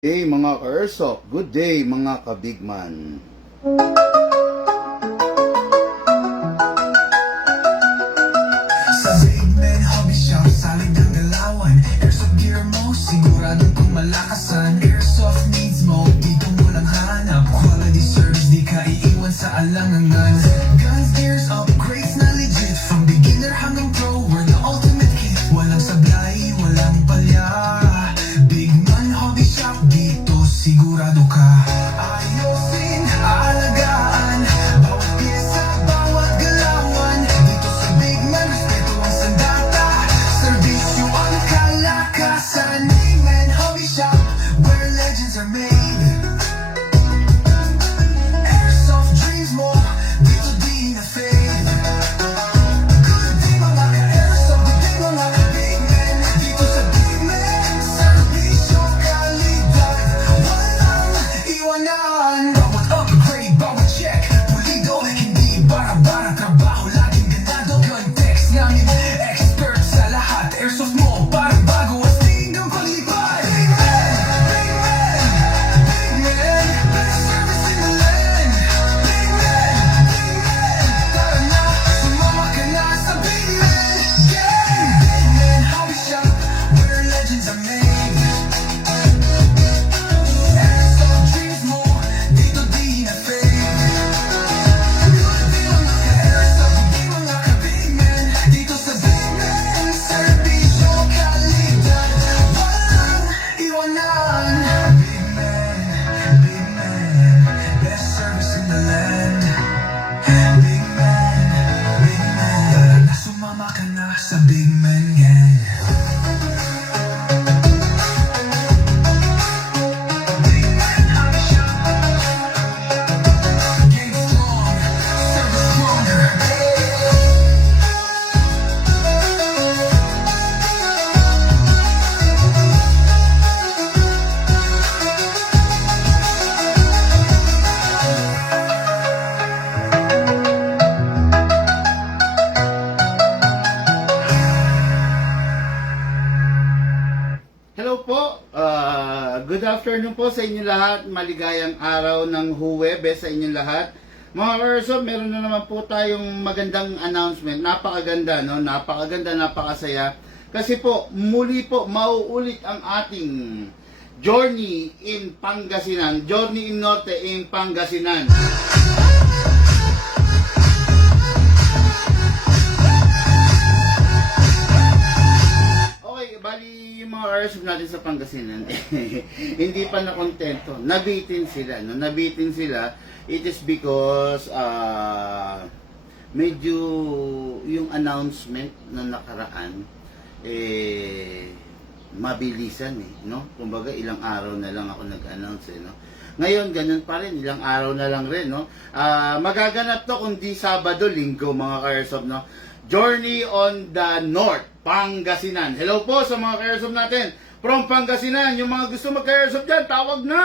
Hey mga ka-Airsoft, good day mga ka-Bigman. Sa Bigman Hobby Shop, salig ng galawan. Airsoft gear mo, siguradong kung malakasan. Airsoft needs mo, dito mo lang hanap. Quality service, di ka iiwan sa alangangan. Guns, gears, upgrades na legit. From beginner hanggang pro, we're the ultimate kit. Walang sablay, walang palya. Bigman Hobby Shop, dito sigurado ka. Ayosin, aalagaan, bawat pyesa, bawat galawan. Dito sa Bigman, respeto ang sandata. Servisyo ang kalakasan. Bigman Hobby Shop, where legends are made. Airsoft dreams mo, dito di na fade. Good day mga ka-Airsoft, good day mga ka-Bigman. Dito sa Bigman, servisyo kalidad. Walang iwanan. Bawat upgrade, bawat check, pulido, hindi bara-bara. Trabaho laging ganado. Context namin, expert sa lahat. Airsoft mo, parang bago at tinggang palipad. Bigman, Bigman, Bigman, best service in the land. Bigman, Bigman, tara na, sumama ka na sa Bigman gang. Bigman Hobby Shop, where legends are made. Airsoft dreams mo, dito di na fade. Good day mga ka-Airsoft, good day mga ka-Bigman. Dito sa Bigman, servisyo kalidad. Walang iwanan. Bigman, Bigman, best service in the land. Bigman, Bigman, sumama ka na sa Bigman gang. Bigman Hobby Shop, game strong, service stronger. Hello po, good afternoon po sa inyo lahat. Maligayang araw ng Huwebes sa inyo lahat. Mga ka-Airsoft, meron na naman po tayong magandang announcement. Napakaganda, no? Napakaganda, napakasaya. Kasi po, muli po, mauulit ang ating Journey in Pangasinan. Journey in Norte in Pangasinan. Okay, bali yung mga Airsoft natin sa Pangasinan, hindi pa nakontento. Nabitin sila, no? Nabitin sila. It is because medyo yung announcement na nakaraan mabilisan no? Kumbaga ilang araw na lang ako nag-announce no? Ngayon ganun pa rin, ilang araw na lang rin no? Magaganap to kundi Sabado, Linggo mga ka-Airsoft no? Journey on the North, Pangasinan. Hello po sa mga ka-Airsoft natin from Pangasinan. Yung mga gusto mag-Airsoft dyan, tawag na!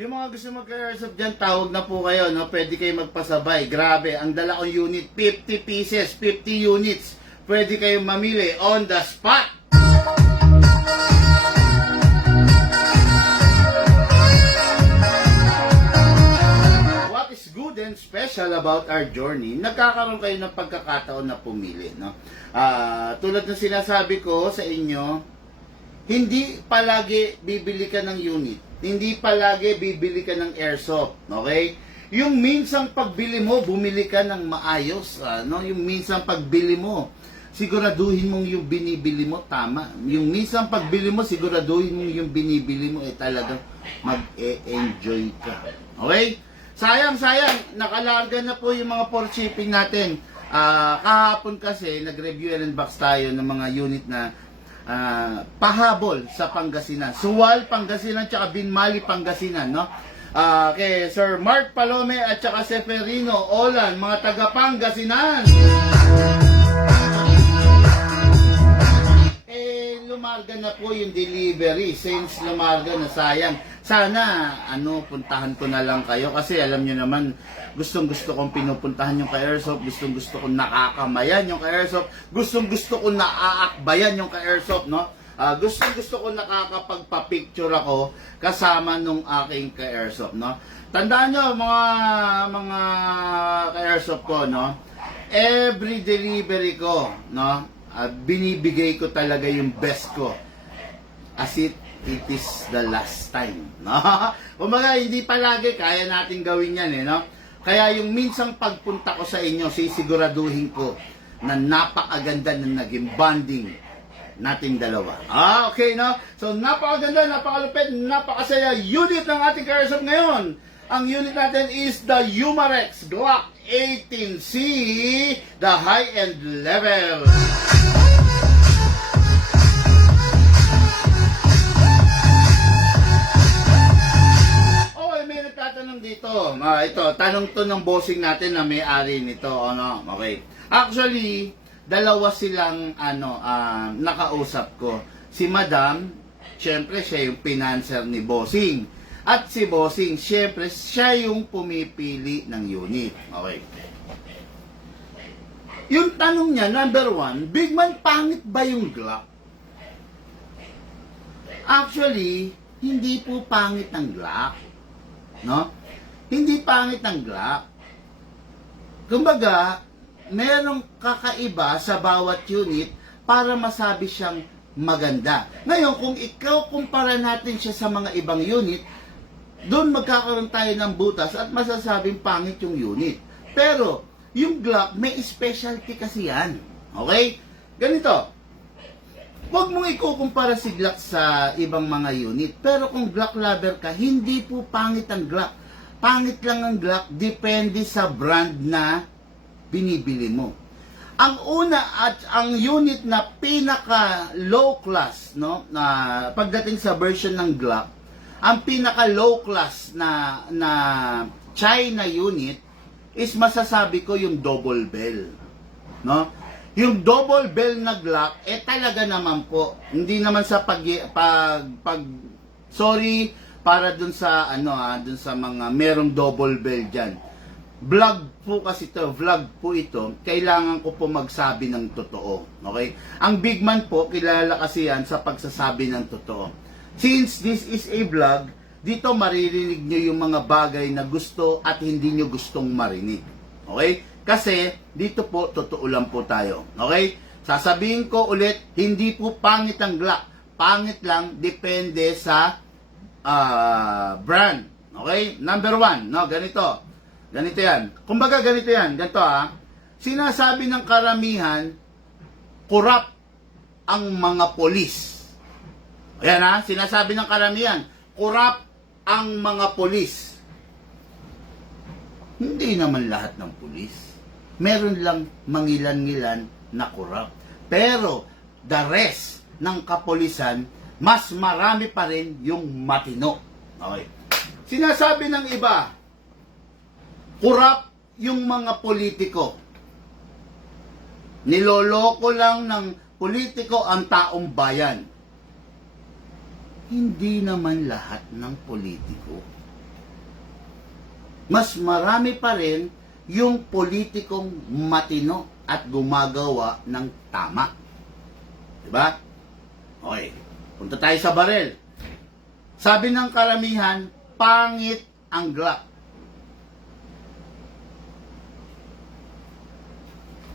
Yung mga gusto mag-Airsoft dyan, tawag na po kayo, no? Pwede kayo magpasabay. Grabe, ang dala kong unit, 50 pieces, 50 units. Pwede kayong mamili on the spot. What is good and special about our journey? Nagkakaroon kayo ng pagkakataon na pumili, no? Tulad ng sinasabi ko sa inyo, hindi palagi bibili ka ng unit. Hindi palagi bibili ka ng airsoft, okay? Yung minsang pagbili mo, bumili ka ng maayos, no? Yung minsang pagbili mo, siguraduhin mong yung binibili mo tama. Yung minsang pagbili mo, siguraduhin mong yung binibili mo talagang mag-e-enjoy ka. Okay? Sayang, nakalarga na po yung mga for shipping natin. Kahapon kasi nag-review and unbox tayo ng mga unit na pahabol sa Pangasinan. Suwal, Pangasinan, tsaka Binmali, Pangasinan, no? Kay Sir Mark Palome at tsaka Seferino Olan, mga taga Pangasinan. Lumarga na na po yung delivery since lumarga na, sayang. Sana, puntahan ko na lang kayo kasi alam nyo naman, gustong-gusto kong pinupuntahan yung ka-airsoft, gustong-gusto kong nakakamayan yung ka-airsoft, gustong-gusto kong naaakbayan yung ka-airsoft, no? Gustong-gusto ko nakakapagpa-picture ako kasama nung aking ka-airsoft, no? Tandaan nyo, mga ka-airsoft ko, no? Every delivery ko, no? Binibigay ko talaga yung best ko. As it is the last time, no? Kumbaga, hindi palagi kaya natin gawin yan, no? Kaya yung minsang pagpunta ko sa inyo, sisiguraduhin ko na napakaganda na naging bonding nating dalawa. Okay, no? So, napakaganda, napakalupit, napakasaya unit ng ating ka-airsoft ngayon. Ang unit natin is the Umarex Glock 18C, the high-end level. Okay, may nagtatanong dito. Ito, tanong to ng bossing natin na may-ari nito. Ano? Okay. Actually, dalawa silang nakausap ko. Si Madam, syempre siya yung pinanser ni Bossing. At si Bossing, syempre siya yung pumipili ng unit. Okay. Yung tanong niya, number one, Big Man, pangit ba yung Glock? Actually, hindi po pangit ang Glock. No? Hindi pangit ang Glock. Kumbaga, merong kakaiba sa bawat unit para masabi siyang maganda. Ngayon, kung ikaw kumpara natin siya sa mga ibang unit, doon magkakaroon tayo ng butas at masasabing pangit yung unit. Pero, yung Glock, may specialty kasi yan. Okay? Ganito. Huwag mong ikukumpara si Glock sa ibang mga unit. Pero kung Glock lover ka, hindi po pangit ang Glock. Pangit lang ang Glock, depende sa brand na binibili mo. Ang una at ang unit na pinaka low class, no, na pagdating sa version ng Glock, ang pinaka low class na China unit is masasabi ko yung double bell, no? Yung double bell na Glock talaga naman po, hindi naman sa sorry para dun sa dun sa mga merong double bell diyan. Vlog po kasi vlog po ito, kailangan ko po magsabi ng totoo. Okay? Ang Big Man po, kilala kasi yan sa pagsasabi ng totoo. Since this is a vlog, dito maririnig nyo yung mga bagay na gusto at hindi nyo gustong marinig. Okay? Kasi dito po, totoo lang po tayo. Okay? Sasabihin ko ulit, hindi po pangit ang Glock. Pangit lang, depende sa brand. Okay? Number one, no? Ganito. Ganito yan. Kumbaga ganito yan. Ganito Sinasabi ng karamihan, corrupt ang mga polis. Ayan sinasabi ng karamihan, corrupt ang mga polis. Hindi naman lahat ng polis. Meron lang mangilan-ngilan na corrupt. Pero, the rest ng kapolisan, mas marami pa rin yung matino. Okay. Sinasabi ng iba, corrupt yung mga politiko. Niloloko lang ng politiko ang taong bayan. Hindi naman lahat ng politiko. Mas marami pa rin yung politikong matino at gumagawa ng tama. Diba? Okay. Punta tayo sa barel. Sabi ng karamihan, pangit ang Glock.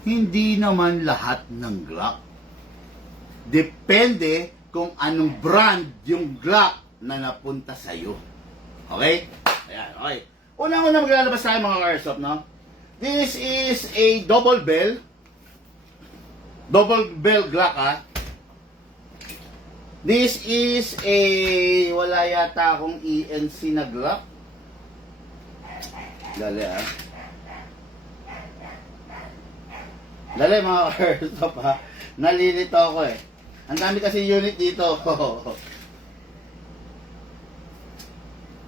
Hindi naman lahat ng Glock. Depende kung anong brand yung Glock na napunta sa'yo. Okay? Ayan, okay. Unang-una maglalabas tayo mga ka-airsoft, no? This is a double bell. Double bell Glock, This is a, wala yata akong ENC na Glock. Dali, Dali mga ka-airsoft, Nalilito ako Ang dami kasi unit dito.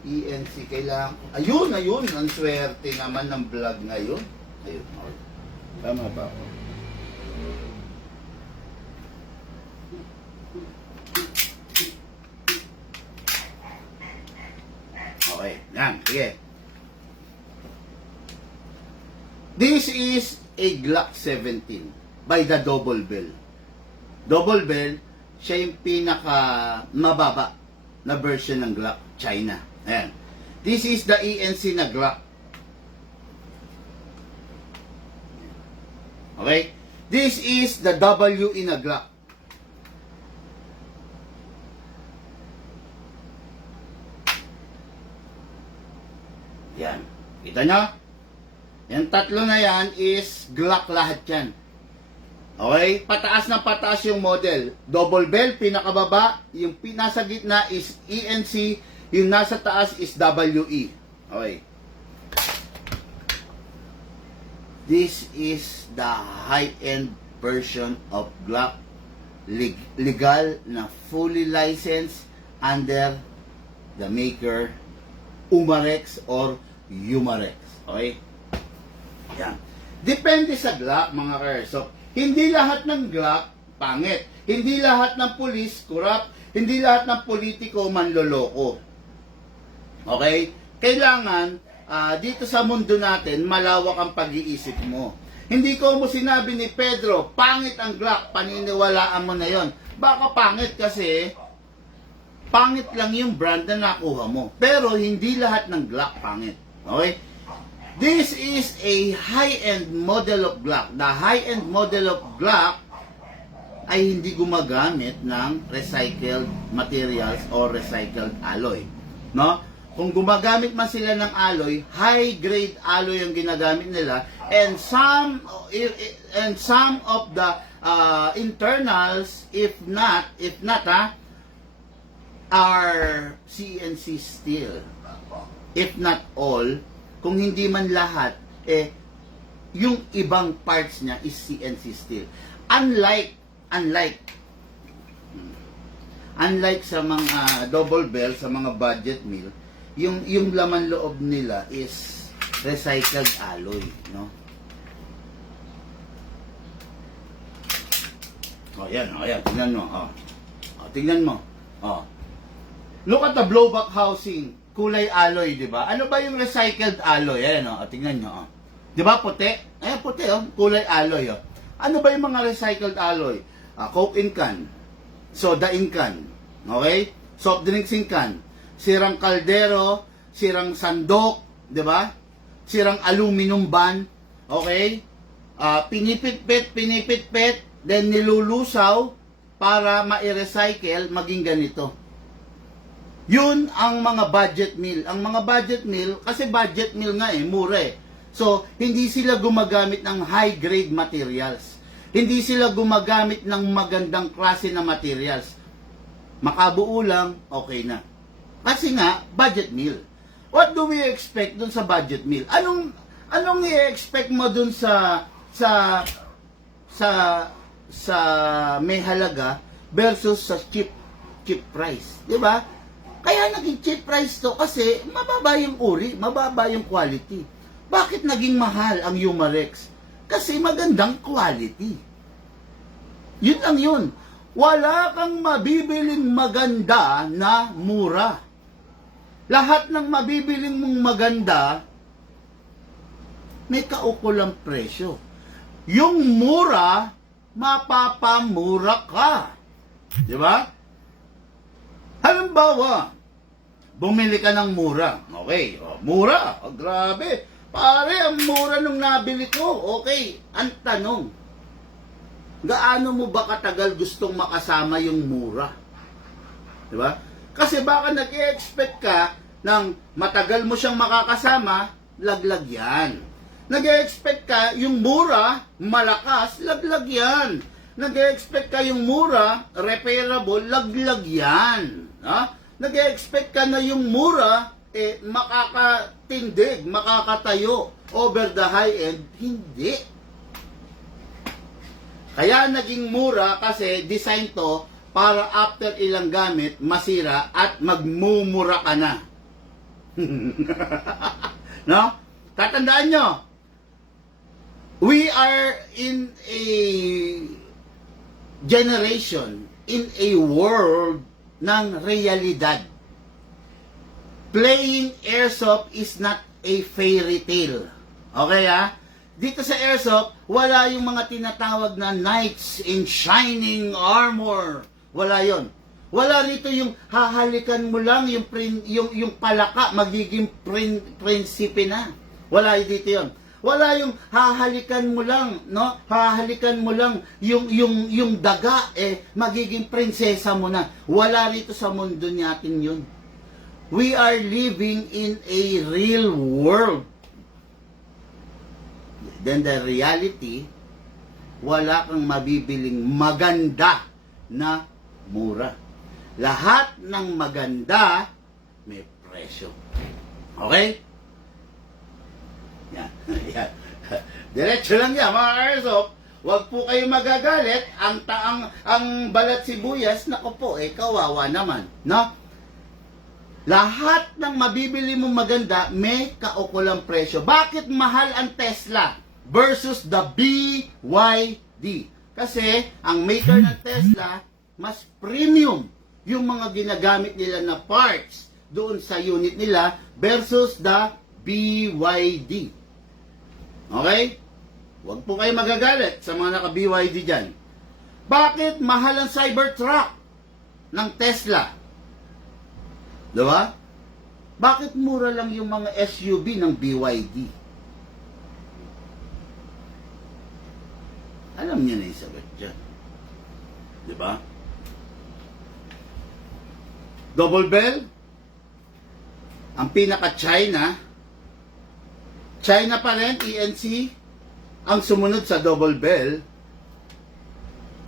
ENC kailangan. Ayun. Ang swerte naman ng vlog ngayon. Ayun. Tama ba ako? Sige. This is a Glock 17 by the Double Bell. Double Bell, siya yung pinaka mababa na version ng Glock, China. Ayan. This is the ENC na Glock. Okay? This is the WE na Glock. Yan. Kita nyo? Yan tatlo na yan is Glock lahat yan. Okay? Pataas na pataas yung model. Double bell, pinakababa. Yung nasa gitna is ENC. Yung nasa taas is WE. Okay. This is the high-end version of Glock. Legal na fully licensed under the maker Umarex or Umarex. Okay? Yan. Depende sa Glock, mga ka-airsoft. Hindi lahat ng Glock pangit. Hindi lahat ng pulis corrupt. Hindi lahat ng politiko manloloko. Okay? Kailangan dito sa mundo natin malawak ang pag-iisip mo. Hindi ko mo sinabi ni Pedro, pangit ang Glock, paniniwalaan mo na yon. Baka pangit kasi pangit lang yung brand na nakuha mo. Pero hindi lahat ng Glock pangit. Okay? This is a high-end model of Glock. The high-end model of Glock ay hindi gumagamit ng recycled materials or recycled alloy. No? Kung gumagamit man sila ng alloy, high-grade alloy ang ginagamit nila, and some of the internals, if not are CNC steel. If not all, kung hindi man lahat, yung ibang parts niya is CNC steel. Unlike sa mga double bell, sa mga budget mill, yung laman loob nila is recycled alloy, no? Ayan, tingnan mo, tingnan mo, Look at the blowback housing, kulay alloy, di ba? Ano ba yung recycled alloy? Ayan, tingnan nyo, Di ba, puti? Ayan, puti, kulay alloy, Ano ba yung mga recycled alloy? Coke in can, soda in can, okay? Soft drinks in can, sirang kaldero, sirang sandok, di ba? Sirang aluminum ban, okay? Pinipit-pit, then nilulusaw para ma-recycle maging ganito. Yun ang mga budget meal. Ang mga budget meal, kasi budget meal nga mura So, hindi sila gumagamit ng high-grade materials. Hindi sila gumagamit ng magandang klase na materials. Makabuo lang, okay na. Kasi nga, budget meal. What do we expect dun sa budget meal? Anong i-expect mo dun sa may halaga versus sa cheap price, 'di ba? Kaya naging cheap price to kasi mababa yung uri, mababa yung quality. Bakit naging mahal ang Umarex? Kasi magandang quality. Yun lang yun. Wala kang mabibiling maganda na mura. Lahat ng mabibiling mong maganda may kaukulang presyo. Yung mura, mapapamura ka. Di ba? Halimbawa, bumili ka ng mura. Okay, mura. Grabe. Pare, ang mura nung nabili ko. Okay, ang tanong, gaano mo ba katagal gustong makasama yung mura? Di ba? Kasi baka nag-i-expect ka ng matagal mo siyang makakasama, laglag yan. Nag-i-expect ka yung mura, malakas, laglag yan. Nag-i-expect ka yung mura, repairable, laglag yan. Ha? Nag-i-expect ka na yung mura, makakatindig, makakatayo over the high end, hindi. Kaya naging mura kasi design to para after ilang gamit, masira at magmumura ka na. No? Tatandaan nyo, we are in a generation, in a world ng realidad. playing airsoft is not a fairy tale. Okay ha? Dito sa airsoft, wala yung mga tinatawag na knights in shining armor. Wala yon. Wala rito yung hahalikan mo lang yung palaka magiging prinsipe na. Wala dito yon. Wala yung hahalikan mo lang, no? Hahalikan mo lang yung daga magiging prinsesa mo na. Wala rito sa mundo natin yun. We are living in a real world. Then the reality, wala kang mabibiling maganda na mura. Lahat ng maganda may presyo. Okay? Yan. Yan. Diretso lang yan, mga airsoft. Huwag po kayo magagalit. Ang balat sibuyas, nako po, kawawa naman. No? Lahat ng mabibili mong maganda, may kaukulang presyo. Bakit mahal ang Tesla versus the BYD? Kasi, ang maker ng Tesla, mas premium yung mga ginagamit nila na parts doon sa unit nila versus the BYD. Okay? Huwag po kayo magagalit sa mga naka-BYD dyan. Bakit mahal ang Cybertruck ng Tesla? Diba? Bakit mura lang yung mga SUV ng BYD? Alam niyo na yung sagot dyan. Diba? Double bell, ang pinaka-China pa rin, ENC, ang sumunod sa double bell.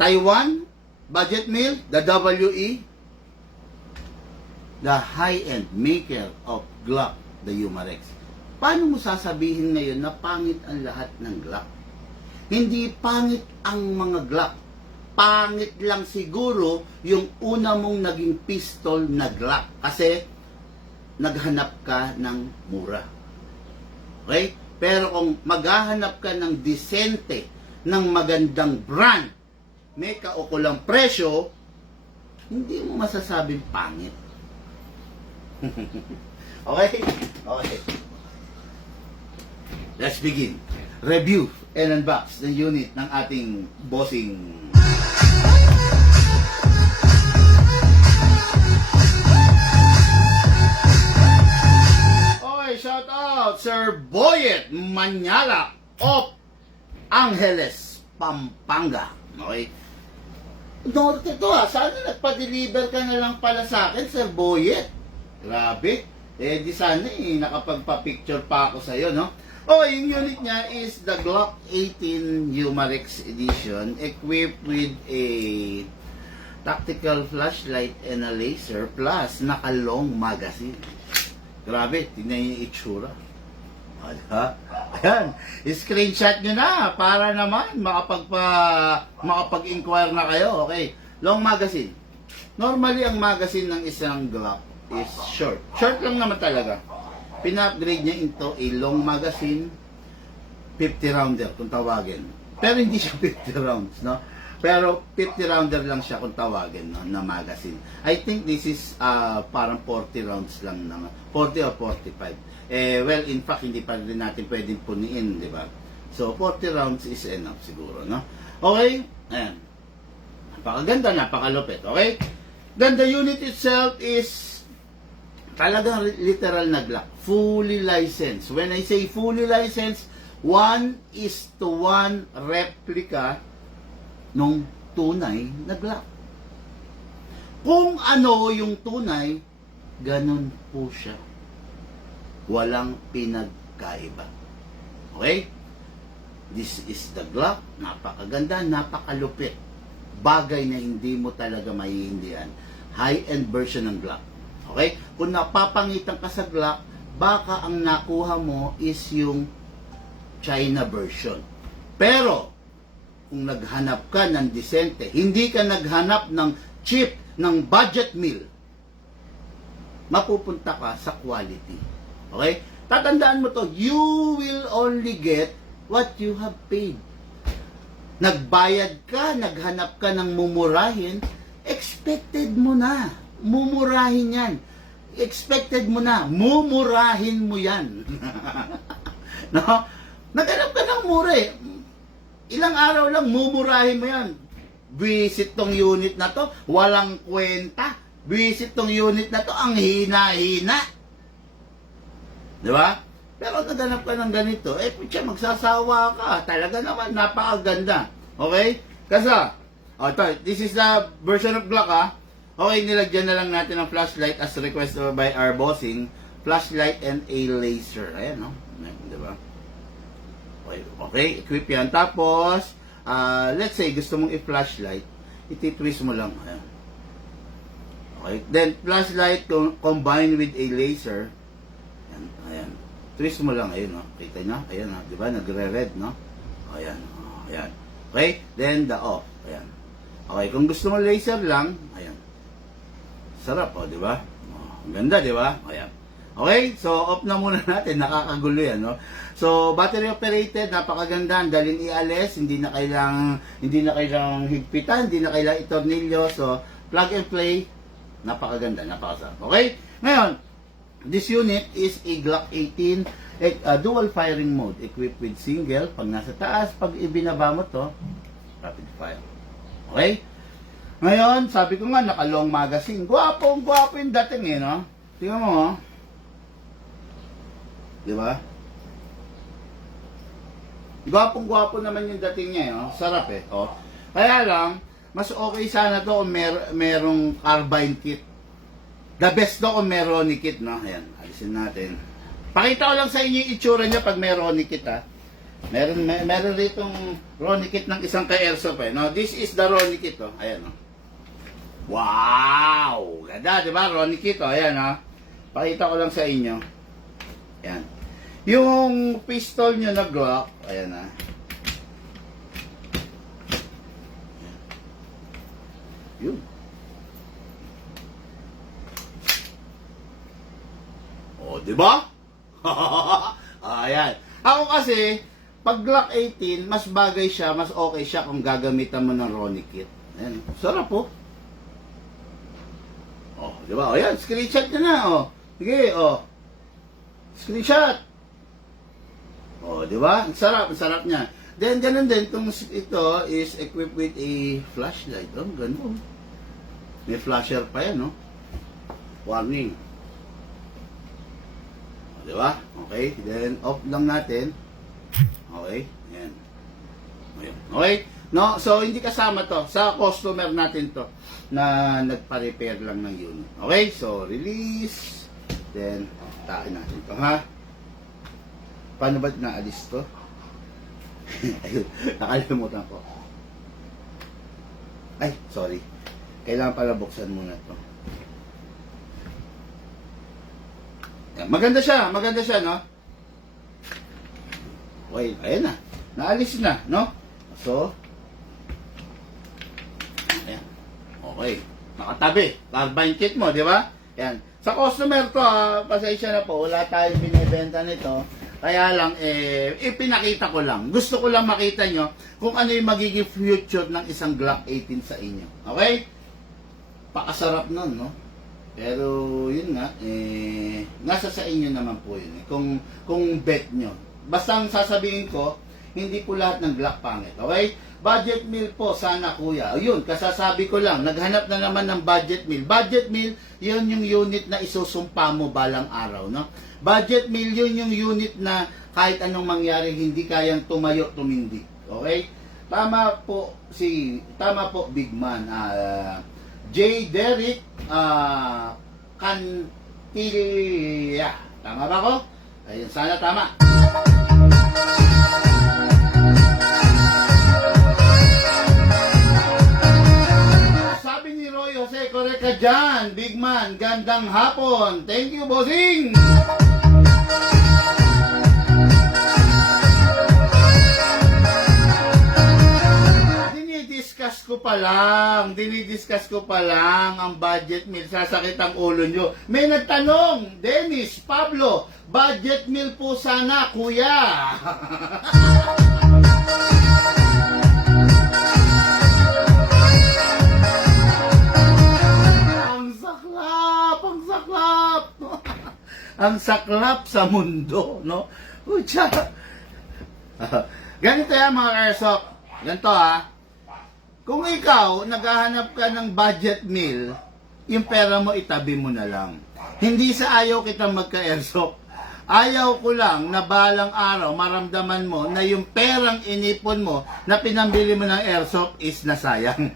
Taiwan, budget meal, the WE, the high-end maker of Glock, the Umarex. Paano mo sasabihin ngayon na pangit ang lahat ng Glock? Hindi pangit ang mga Glock. Pangit lang siguro yung una mong naging pistol na Glock kasi naghanap ka ng mura. Okay? Pero kung maghahanap ka ng disente, ng magandang brand, may kaukulang presyo, hindi mo masasabing pangit. Okay? Okay. Let's begin. Review and unbox ng unit ng ating bossing. Okay, shout out Sir Boyet Manyala of Angeles, Pampanga. Okay? Norte to sana nagpa-deliver ka na lang pala sa akin, Sir Boyet. Grabe. Di sana nakapagpa-picture pa ako sa'yo, no? Yung unit niya is the Glock 18 Umarex Edition equipped with a tactical flashlight and a laser plus naka-long magazine. Grabe, tingnan yung itsura. Ayan, screenshot nyo na para naman makapag-inquire na kayo. Okay, long magazine. Normally, ang magazine ng isang Glock is short. Short lang naman talaga. Pina-upgrade niya into a long magazine, 50 rounder kung tawagin. Pero hindi siya 50 rounds, no? Pero 50 rounder lang siya kung tawagin, no, na magazine. I think this is parang 40 rounds lang naman. 40 or 45. Well, in fact, hindi pa rin natin pwedeng puniin, di ba? So, 40 rounds is enough siguro, no? Okay? Ayan. Napakaganda, napakalupit, okay? Then the unit itself is talagang literal na Glock. Fully licensed. When I say fully licensed, 1:1 replica nung tunay na Glock. Kung ano yung tunay, ganun po siya. Walang pinagkaiba. Okay? This is the Glock. Napakaganda, napakalupit. Bagay na hindi mo talaga maiindihan. High-end version ng Glock. Okay? Kung napapangitan ka sa Glock, baka ang nakuha mo is yung China version. Pero, kung naghanap ka ng disente, hindi ka naghanap ng cheap, ng budget meal, mapupunta ka sa quality. Okay? Tatandaan mo to, you will only get what you have paid. Nagbayad ka, naghanap ka ng mumurahin, expected mo na. Mumurahin yan. expected mo na, mumurahin mo yan. No? Naghanap ka ng mura eh. Ilang araw lang, mumurahin mo yan. Visit tong unit na to, walang kwenta. Visit tong unit na to, ang hina-hina. Di ba? Pero naghanap ka ng ganito, eh, putya, magsasawa ka. Talaga naman, napakaganda. Okay? Kasi, this is the version of Glock, ha? Okay, nilagyan na lang natin ng flashlight as requested by our bossing. Flashlight and a laser. Ayan, no? Di ba? Okay, equip yan. Tapos, let's say, gusto mong i-flashlight, iti-twist mo lang. Ayan. Okay, then, flashlight combined with a laser. Ayan, ayan. Twist mo lang, ayun, no? Kita nyo? Ayan, no? Di ba? Nagre-red, no? Ayan, ayan. Okay, then the off. Ayan. Okay, kung gusto mo laser lang, ayan. Sarap, di ba? Ang ganda, di ba? Ayan. Okay, so off na muna natin, nakakagulo yan, no? So, battery operated, napakaganda, ang daling ialis, hindi na kailangang higpitan, hindi na kailangang itornilyo, so plug and play, napakaganda, napakasarap. Okay? Ngayon, this unit is a Glock 18 dual firing mode, equipped with single, pag nasa taas, pag ibinaba mo to, rapid fire. Okay? Ngayon, sabi ko nga, naka-long magazine. Gwapo yung dating eh, no? Tingnan mo, oh. Di ba? Gwapong-gwapo naman yung dating niya, no? Sarap eh, oh. Kaya lang, mas okay sana to kung merong carbine kit. The best to kung meron ni kit, no? Ayan, alisin natin. Pakita ko lang sa inyo yung itsura niya pag meron ni kit, ha? Meron ritong Ronnie kit ng isang ka-airsoft eh, no? This is the Ronnie kit, oh. Ayan, oh. Wow! Ganda, di ba? Ronnie kit, oh. Ayan, oh. Pakita ko lang sa inyo. Ayan. Yung pistol nyo na Glock, ayan, ah. Yun. Oh, di ba? Ayan. Ako kasi, pag Glock 18, mas bagay siya, mas okay siya kung gagamitan mo ng Ronnie kit. Ayan. Sarap po. Oh, di ba? Ayan, screenshot nyo na, oh. Sige, oh. Screenshot. Oh, di ba? Ang sarap niya. Then, ganun din, ito is equipped with a flashlight. Oh, ganun. May flasher pa yan, no? Warning. Oh, di ba? Okay, then off lang natin. Okay, yan. Okay, no? So, hindi kasama to. Sa customer natin to na nagpa-repair lang ng unit. Okay, so, release. Then, tain natin to, ha? Paano ba naalis to? Ayun, nakalimutan ko. Ay, sorry. Kailangan pala buksan muna to. Yan, maganda siya, no? Okay, ayan na. Naalis na, no? So, ayan. Okay. Nakatabi. Carbine kit mo, di ba? Yan. Sa customer to, pasensya na po, wala tayong binibenta nito. Kaya lang, ipinakita ko lang. Gusto ko lang makita nyo kung ano yung magiging future ng isang Glock 18 sa inyo. Okay? Pakasarap nun, no? Pero, yun nga, nasa sa inyo naman po yun. Kung bet nyo. Basta ang sasabihin ko, hindi po lahat ng Glock pangit. Okay? Budget meal po, sana kuya. Ayun, kasasabi ko lang, naghanap na naman ng budget meal. Budget meal, yun yung unit na isusumpa mo balang araw, no? Budget meal, yun yung unit na kahit anong mangyari, hindi kayang tumayo, tumindig. Okay? Tama po, Big Man. J. Derrick Cantilla. Tama ba ko? Ayun, sana tama. Sabi ni Roy Jose, correct ka dyan. Big Man, gandang hapon. Thank you, bossing! Dinidiscuss ko pa lang ang budget meal. Sasakit ang ulo nyo. May nagtanong, Dennis, Pablo, budget meal po sana, kuya. Ang saklap. ang saklap sa mundo, no? Utsa. Ganito yan mga airsoft. Ganito ha. Kung ikaw, naghahanap ka ng budget meal, yung pera mo itabi mo na lang. Hindi sa ayaw kita magka-airsoft. Ayaw ko lang na balang araw maramdaman mo na yung perang inipon mo na pinambili mo ng airsoft is nasayang.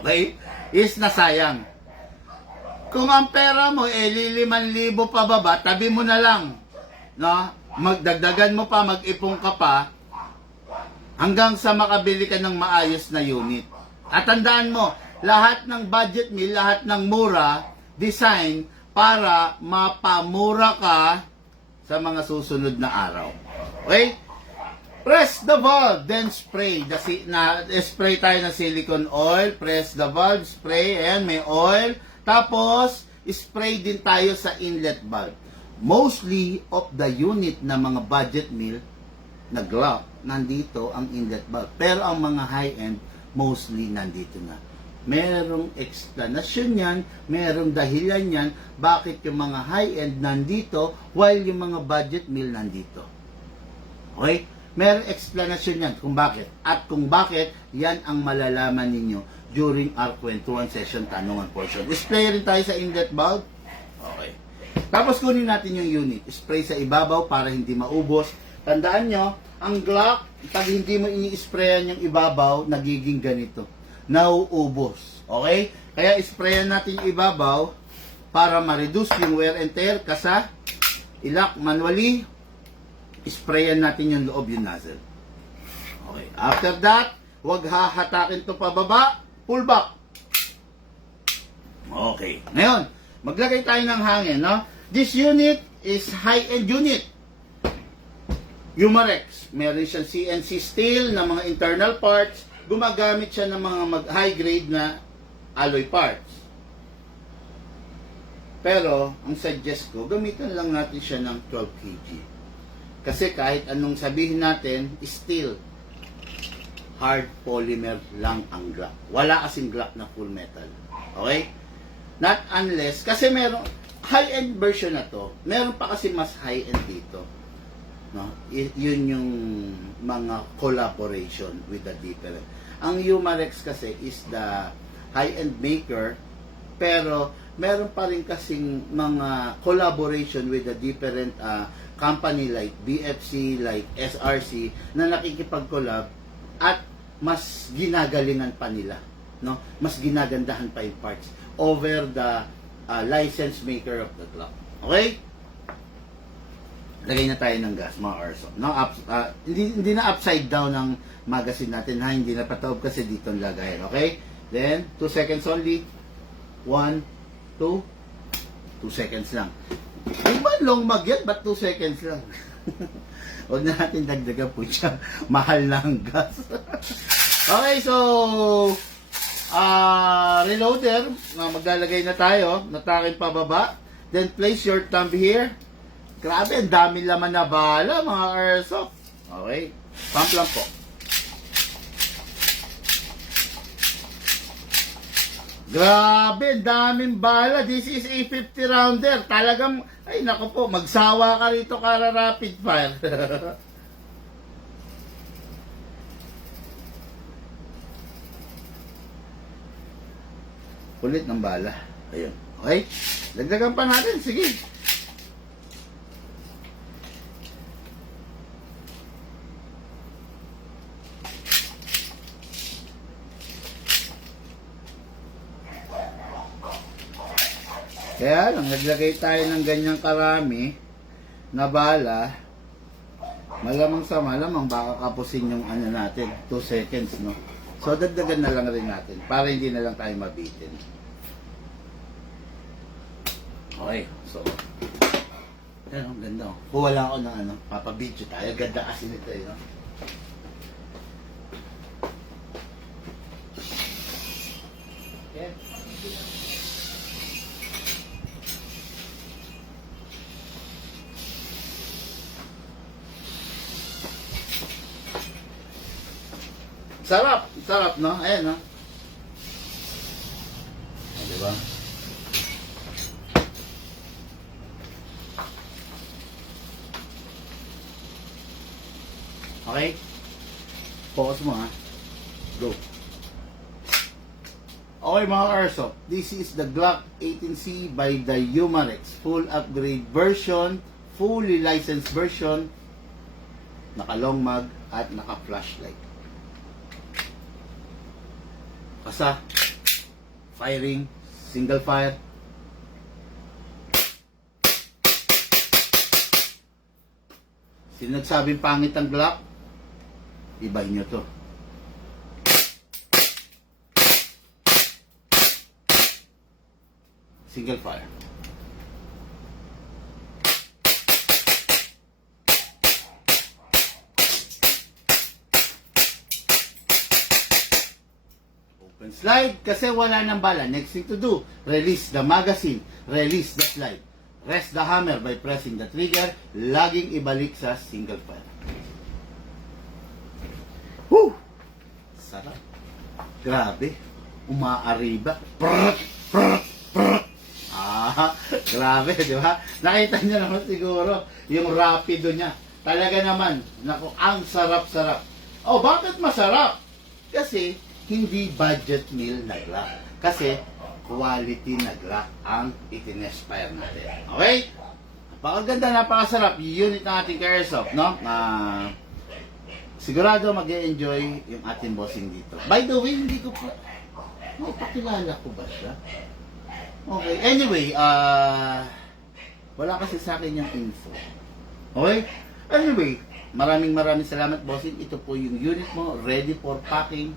Okay? Is nasayang. Kung ang pera mo liliman-libo pa baba, tabi mo na lang. No? Magdagdagan mo pa, mag-ipon ka pa, hanggang sa makabili ka ng maayos na unit. At tandaan mo, lahat ng budget meal, lahat ng mura, design para mapamura ka sa mga susunod na araw. Okay? Press the valve, then spray. Spray tayo ng silicone oil. Press the valve, spray. Ayan, may oil. Tapos, spray din tayo sa inlet valve. Mostly of the unit na mga budget meal na Glock, nandito ang inlet valve. Pero ang mga high-end, mostly nandito na. Merong explanation yan, merong dahilan yan, bakit yung mga high-end nandito, while yung mga budget meal nandito. Okay? Merong explanation yan kung bakit. At kung bakit, yan ang malalaman ninyo during our kwentuhan session, tanungan portion. Spray rin tayo sa inlet valve. Okay. Tapos kunin natin yung unit. Spray sa ibabaw para hindi maubos. Tandaan nyo, ang Glock, pag hindi mo ini-sprayan yung ibabaw, nagiging ganito. Nauubos. Okay? Kaya sprayan natin yung ibabaw para ma-reduce yung wear and tear. Kasa, ilak manually, sprayan natin yung loob yung nozzle. Okay. After that, huwag hahatakin to pababa, pull back. Okay. Ngayon, maglagay tayo ng hangin, no? This unit is high-end unit. Umarex. Meron siyang CNC steel na mga internal parts. Gumagamit siya ng mga high grade na alloy parts. Pero, ang suggest ko, gamitan lang natin siya ng 12 kg. Kasi kahit anong sabihin natin, steel. Hard polymer lang ang Glock. Wala kasing Glock na full metal. Okay? Not unless, kasi meron, high-end version na to, meron pa kasi mas high-end dito. No? Yun yung mga collaboration with the different. Ang Umarex kasi is the high-end maker, pero meron pa rin kasing mga collaboration with the different company like BFC, like SRC, na nakikipag-collab at mas ginagalingan pa nila. No? Mas ginagandahan pa yung parts over the license maker of the Glock. Okay? Lagay na tayo ng gas, mga airsoft. No, hindi na upside down ang magazine natin, ha? Hindi na pataob kasi dito ang lagayin. Okay? Then, 2 seconds only. 1, 2, 2 seconds lang. Di ba long mag yan? Ba't 2 seconds lang? Huwag na natin dagdagan po siya. Mahal na ang gas. Okay, so, reloader. Maglalagay na tayo. Natakin pababa. Then, place your thumb here. Grabe, ang dami laman na bala, mga airsoft. Okay, pump lang po. Grabe, ang daming bala. This is a 50 rounder. Talagang, ay nako po, magsawa ka rito para rapid fire. Kulit ng bala. Ayun. Okay, dagdagan pa natin. Sige. Kaya lang, naglagay tayo ng ganyang karami na bala, malamang sa malamang baka kapusin yung ano natin, 2 seconds, no? So, dagdagan na lang rin natin para hindi na lang tayo mabitin. Okay, so, yan, ang ganda. Kuha lang ako ng ano, papabidyo tayo. Ganda kasi nito, no? Okay. Sarap, sarap, no? Ayan, no? Diba? Okay? Focus mo ha. Go. Okay mga Airsoft, this is the Glock 18C by the Humarex. Full upgrade version, fully licensed version, naka long mag at naka flashlight. Kasa, firing, single fire. Sino nagsabing pangit ang Glock? Ibahin nyo to. Single fire. Open slide kasi wala nang bala. Next thing to do, release the magazine, release the slide. Rest the hammer by pressing the trigger, laging ibalik sa single fire. Woo! Sarap. Grabe. Umaariba. Prrrt, prrrt, prrrt. Grabe, di ba? Nakita niyo naman siguro yung rapido niya. Talaga naman, naku, ang sarap-sarap. Oh, bakit masarap? Kasi hindi budget meal na Glock. Kasi quality na Glock ang itinespire natin. Okay? Napakaganda, napakasarap. Yung unit ng ating Airsoft, no? Sigurado mag-e-enjoy yung ating bossing dito. By the way, hindi ko pa... May pakilala ko ba siya? Okay, anyway, wala kasi sa akin yung info. Okay? Anyway, maraming salamat bossing. Ito po yung unit mo, ready for packing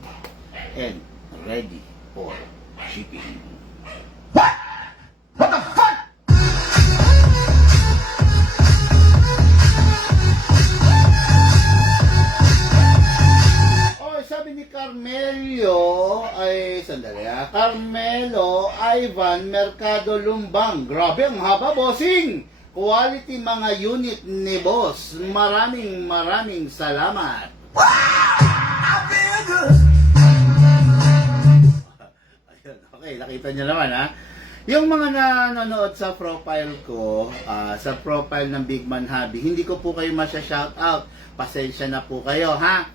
and ready for shipping. What the fuck? Oh, sabi ni Carmelo, Carmelo Ivan Mercado Lumbang. Grabe, ang haba, bossing! Quality mga unit ni boss. Maraming salamat. I feel good. Ayun, okay, nakita nyo naman ha. Yung mga nanonood sa profile ko, sa profile ng Big Man Hobby, hindi ko po kayo masya-shoutout. Pasensya na po kayo ha.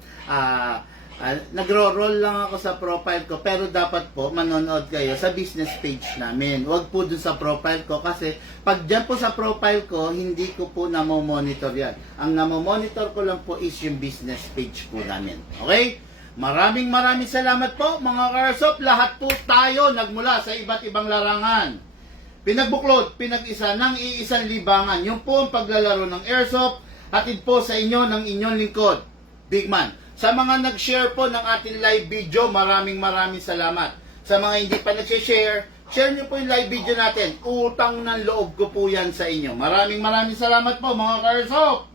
Nagro-roll lang ako sa profile ko, pero dapat po manonood kayo sa business page namin. Huwag po dun sa profile ko kasi pag dyan po sa profile ko, hindi ko po namomonitor yan. Ang namomonitor ko lang po is yung business page po namin. Okay? Maraming salamat po mga Airsoft. Lahat po tayo nagmula sa iba't ibang larangan. Pinagbuklod, pinag-isa ng iisang libangan. Yung po ang paglalaro ng Airsoft, hatid po sa inyo ng inyong lingkod, Big Man. Sa mga nag-share po ng ating live video, maraming salamat. Sa mga hindi pa nag-share, share nyo po yung live video natin. Utang ng loob ko po yan sa inyo. Maraming salamat po mga Airsoft.